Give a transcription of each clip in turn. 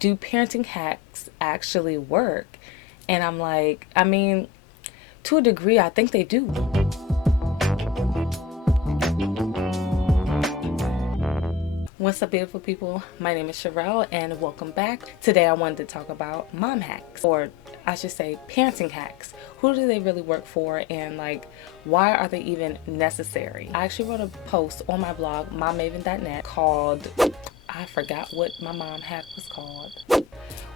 do parenting hacks actually work? And I'm like, I mean, to a degree, I think they do. What's up, beautiful people? My name is Sherelle, and welcome back. Today, I wanted to talk about mom hacks, or I should say parenting hacks. Who do they really work for, and like, why are they even necessary? I actually wrote a post on my blog, mommaven.net, called, I forgot what my mom hack was called.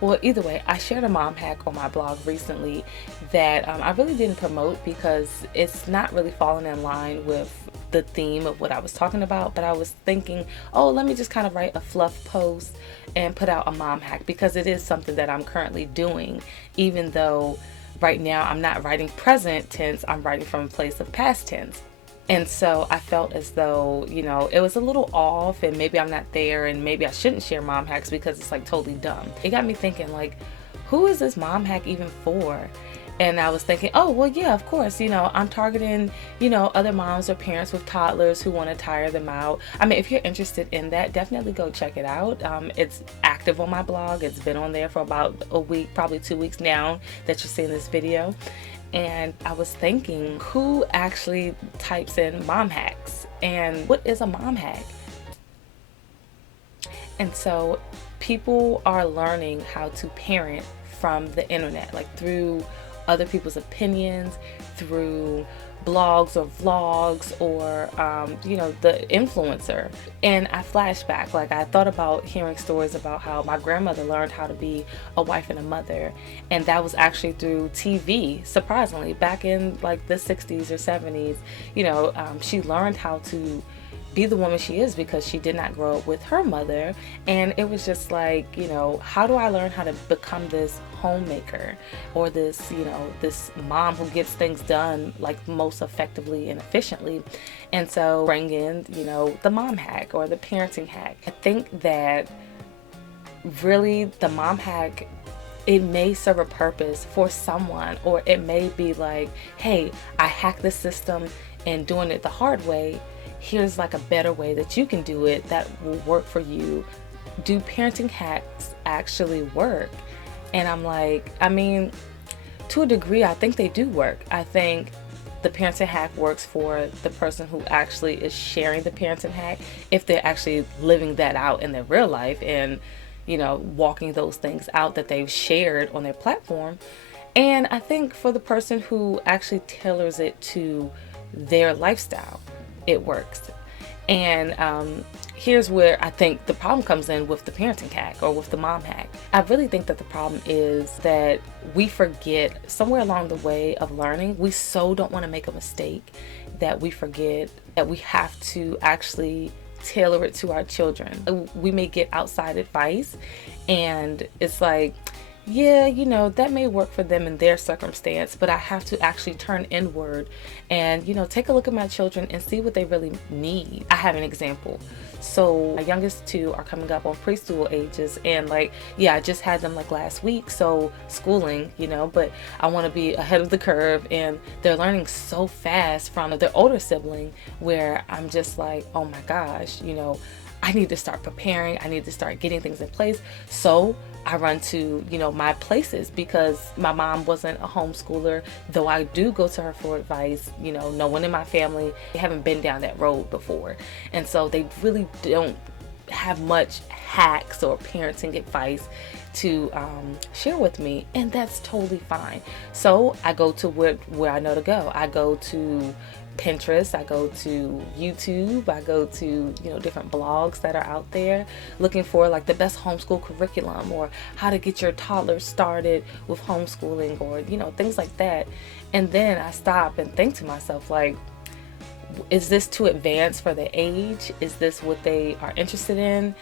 Well, either way, I shared a mom hack on my blog recently that I really didn't promote because it's not really falling in line with the theme of what I was talking about. But I was thinking, oh, let me just kind of write a fluff post and put out a mom hack, because it is something that I'm currently doing, even though right now I'm not writing present tense, I'm writing from a place of past tense. And so I felt as though, it was a little off, and maybe I'm not there, and maybe I shouldn't share mom hacks because it's like totally dumb. It got me thinking, like, who is this mom hack even for? And I was thinking, oh, well, yeah, of course, I'm targeting, other moms or parents with toddlers who want to tire them out. I mean, if you're interested in that, definitely go check it out. It's active on my blog. It's been on there for about a week, probably 2 weeks now that you're seeing this video. And I was thinking, who actually types in mom hacks? And what is a mom hack? And so people are learning how to parent from the internet, like through other people's opinions, through blogs or vlogs, or the influencer. And I flashed back, like I thought about hearing stories about how my grandmother learned how to be a wife and a mother, and that was actually through TV. Surprisingly, back in like the 60s or 70s, she learned how to be the woman she is because she did not grow up with her mother. And it was just like, how do I learn how to become this homemaker, or this, this mom who gets things done like most effectively and efficiently? And so bring in, the mom hack or the parenting hack. I think that really the mom hack, it may serve a purpose for someone, or it may be like, hey, I hacked the system and doing it the hard way. Here's like a better way that you can do it that will work for you. Do parenting hacks actually work? And I'm like, I mean, to a degree, I think they do work. I think the parenting hack works for the person who actually is sharing the parenting hack, if they're actually living that out in their real life and, walking those things out that they've shared on their platform. And I think for the person who actually tailors it to their lifestyle, it works. And here's where I think the problem comes in with the parenting hack or with the mom hack. I really think that the problem is that we forget somewhere along the way of learning. We so don't want to make a mistake that we forget that we have to actually tailor it to our children. We may get outside advice, and it's like, yeah, that may work for them in their circumstance, but I have to actually turn inward and, take a look at my children and see what they really need. I have an example. So my youngest two are coming up on preschool ages, and I just had them like last week. So schooling, but I want to be ahead of the curve, and they're learning so fast from their older sibling, where I'm just like, oh my gosh, I need to start preparing. I need to start getting things in place. So I run to, my places, because my mom wasn't a homeschooler, though I do go to her for advice. No one in my family, they haven't been down that road before. And so they really don't have much hacks or parenting advice to share with me, and that's totally fine. So I go to where I know to go. I go to Pinterest, I go to YouTube, I go to different blogs that are out there, looking for like the best homeschool curriculum, or how to get your toddler started with homeschooling, or things like that. And then I stop and think to myself, like, is this too advanced for their age? Is this what they are interested in?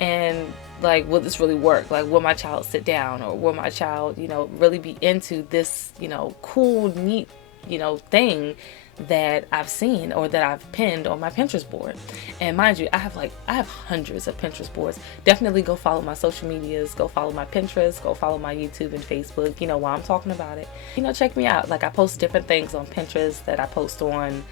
And like, will this really work? Like, will my child sit down, or will my child really be into this cool, neat thing that I've seen or that I've pinned on my Pinterest board? And mind you, I have hundreds of Pinterest boards. Definitely go follow my social medias, go follow my Pinterest, go follow my YouTube and Facebook, while I'm talking about it. Check me out. Like, I post different things on Pinterest that I post on,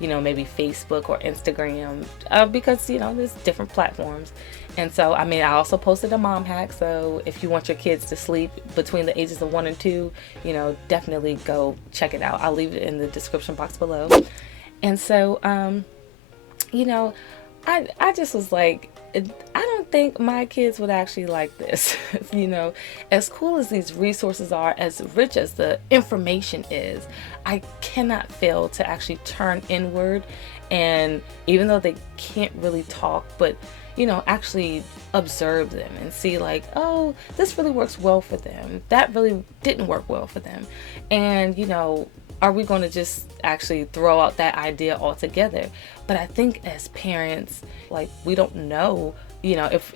maybe Facebook or Instagram, because, there's different platforms. And so, I mean, I also posted a mom hack. So if you want your kids to sleep between the ages of 1 and 2, definitely go check it out. I'll leave it in the description box below. And so, you know, I just was like, I don't think my kids would actually like this. As cool as these resources are, as rich as the information is, I cannot fail to actually turn inward. And even though they can't really talk, but actually observe them and see like, oh, this really works well for them. That really didn't work well for them. And, are we going to just actually throw out that idea altogether? But I think as parents, like, we don't know,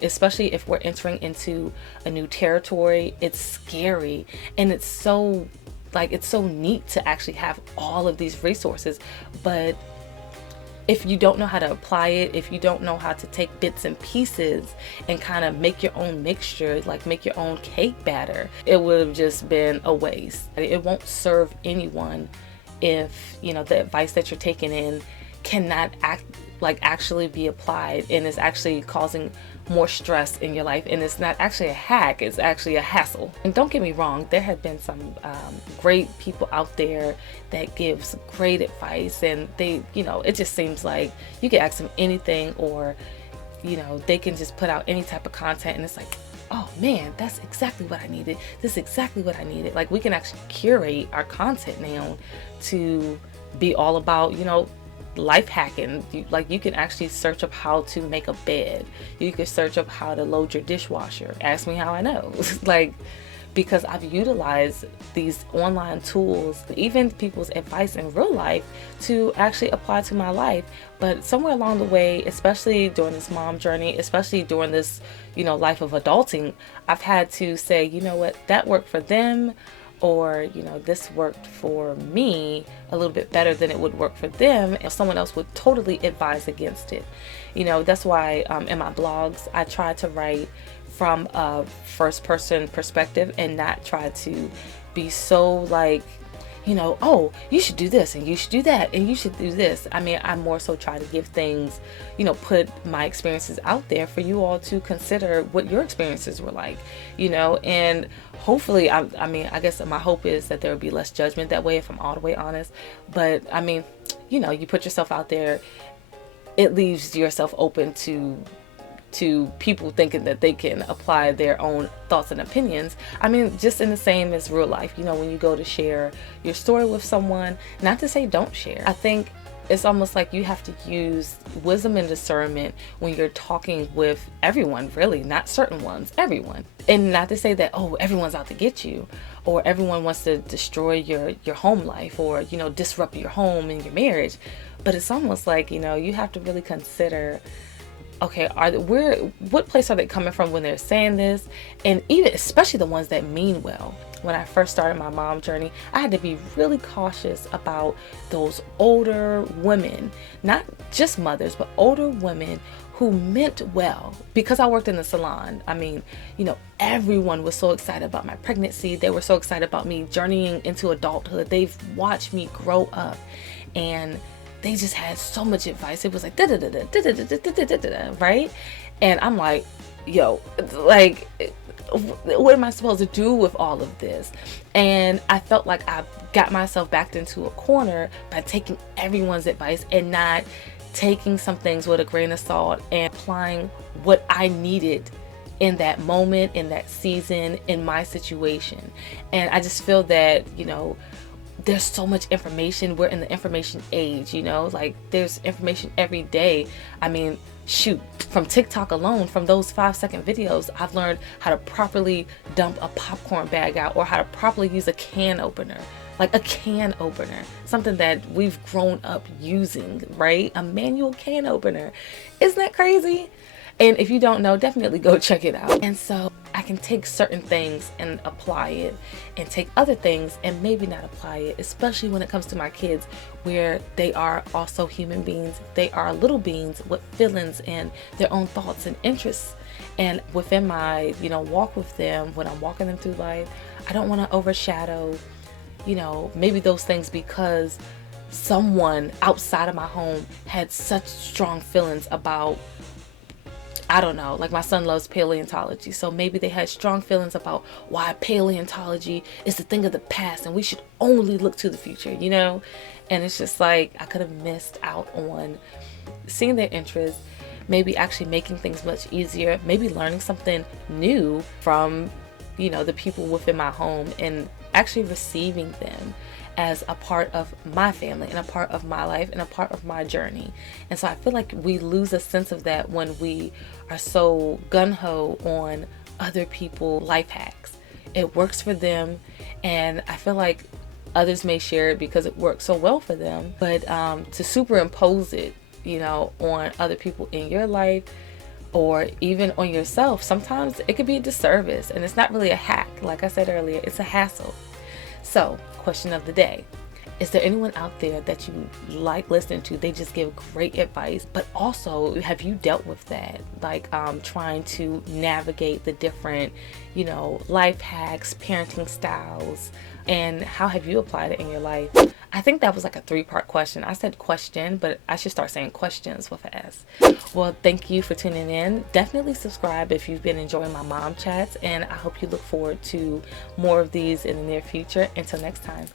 especially if we're entering into a new territory, it's scary. And it's so neat to actually have all of these resources. But if you don't know how to apply it, if you don't know how to take bits and pieces and kind of make your own mixture, like make your own cake batter, it would have just been a waste. It won't serve anyone if, the advice that you're taking in cannot actually be applied and is actually causing more stress in your life, and it's not actually a hack, it's actually a hassle. And don't get me wrong, there have been some great people out there that gives great advice, and they, it just seems like you can ask them anything, or they can just put out any type of content, and it's like, oh man, that's exactly what I needed. This is exactly what I needed. Like, we can actually curate our content now to be all about, life hacking. You can actually search up how to make a bed. You can search up how to load your dishwasher. Ask me how I know. Because I've utilized these online tools, even people's advice in real life, to actually apply to my life. But somewhere along the way, especially during this mom journey, especially during this, life of adulting, I've had to say, you know what, that worked for them, or this worked for me a little bit better than it would work for them, and someone else would totally advise against it. That's why in my blogs I try to write from a first person perspective and not try to be so like, oh, you should do this and you should do that and you should do this. I mean, I more so try to give things, put my experiences out there for you all to consider what your experiences were like, and hopefully, I guess my hope is that there will be less judgment that way, if I'm all the way honest. But I mean, you put yourself out there, it leaves yourself open to people thinking that they can apply their own thoughts and opinions. I mean, just in the same as real life, when you go to share your story with someone, not to say don't share. I think it's almost like you have to use wisdom and discernment when you're talking with everyone, really, not certain ones, everyone. And not to say that, oh, everyone's out to get you, or everyone wants to destroy your home life, or, disrupt your home and your marriage. But it's almost like, you have to really consider, okay, what place are they coming from when they're saying this? And even, especially the ones that mean well. When I first started my mom journey, I had to be really cautious about those older women, not just mothers, but older women who meant well. Because I worked in the salon, I mean, everyone was so excited about my pregnancy. They were so excited about me journeying into adulthood. They've watched me grow up, and they just had so much advice. It was like, right? And I'm like, yo, like, what am I supposed to do with all of this? And I felt like I got myself backed into a corner by taking everyone's advice and not taking some things with a grain of salt and applying what I needed in that moment, in that season, in my situation. And I just feel that, there's so much information. We're in the information age, like there's information every day. I mean, shoot, from TikTok alone, from those 5-second videos, I've learned how to properly dump a popcorn bag out, or how to properly use a can opener. Like a can opener, something that we've grown up using, right? A manual can opener. Isn't that crazy? And if you don't know, definitely go check it out. And so I can take certain things and apply it, and take other things and maybe not apply it, especially when it comes to my kids, where they are also human beings. They are little beings with feelings and their own thoughts and interests. And within my, walk with them, when I'm walking them through life, I don't want to overshadow, maybe those things because someone outside of my home had such strong feelings about I don't know, like my son loves paleontology, so maybe they had strong feelings about why paleontology is the thing of the past and we should only look to the future, you know? And it's just like I could have missed out on seeing their interest, maybe actually making things much easier, maybe learning something new from, the people within my home, and actually receiving them as a part of my family and a part of my life and a part of my journey. And so I feel like we lose a sense of that when we are so gung-ho on other people life hacks. It works for them, and I feel like others may share it because it works so well for them, but to superimpose it, on other people in your life or even on yourself, sometimes it could be a disservice, and it's not really a hack. Like I said earlier, it's a hassle. So, question of the day. Is there anyone out there that you like listening to? They just give great advice, but also have you dealt with that? Like trying to navigate the different, life hacks, parenting styles, and how have you applied it in your life? I think that was like a 3-part question. I said question, but I should start saying questions with an S. Well, thank you for tuning in. Definitely subscribe if you've been enjoying my mom chats, and I hope you look forward to more of these in the near future. Until next time.